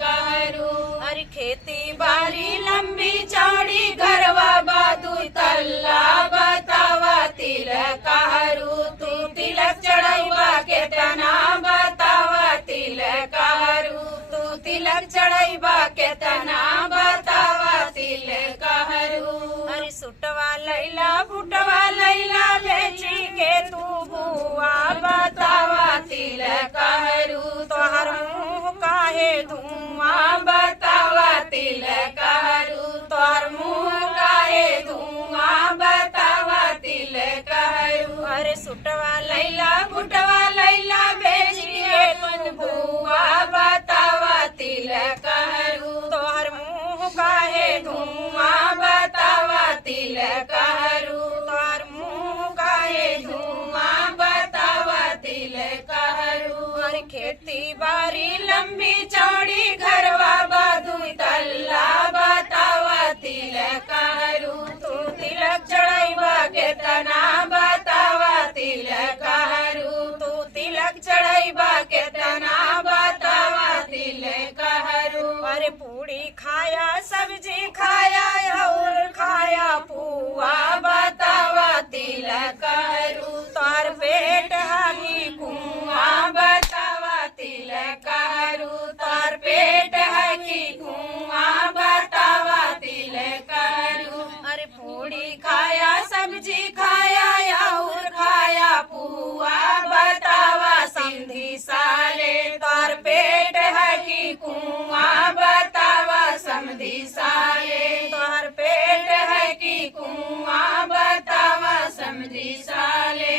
कहरू। अरे खेती बारी लंबी चौड़ी घरवा बादू तल्ला बतावा तिलक कहरू। तू तिलक चढ़ैबा के तना बतावा तिलक कहरू। तू तिलक चढ़ैबा के तना बतावा तिलक कहरू। अरे सुटवा लैला फुटवा लैला बेची के तू बुआ बतावा तिलक कहरू। तोहर मुँह काहे धुआं बतावा तिलक कहरू। तोहर मुँह काहे धुआं बतावा तिलक कहरू। अरे सुटवा लैला फुटवा लैला बेची के तू बुआ बतावा तिलक कहरू। तोहर मुँह काहे धुआं बतावा तिलक कहरू। तोहर मुँह काहे धुआं बतावा तिलक कहरू। अरे खेती बारी लंबी चौड़ी घरवा बादू तल्ला बतावा तिलक कहरू। तू तिलक चढ़ैबा के तना बतावा तिलक कहरू। तू तिलक चढ़ैबा के तना बतावा तिलक कहरू। अरे पूड़ी खाया सब्जी खाया और खाया पुआ बतावा तिलक कहरू। तोहर पेट हागी कुआं बतावा तिलक कहरू। तोहर पेट हागी कुआं बतावा तिलक कहरू। अरे पूड़ी खाया सब्जी खाया और खाया पुआ बतावा समधी साले। तोहर पेट हागी कुआं बतावा समधी साले। तोहर पेट हागी कुआं बतावा समधी साले।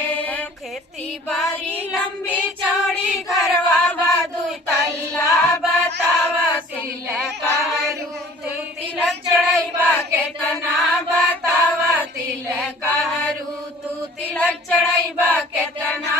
खेती बारी लंबी चौड़ी घरवा बादू तल्ला बतावा तिलक कहरू। तू तिलक चढ़ैबा के तना बतावा तिलक कहरू। तू तिलक चढ़ैबा के तना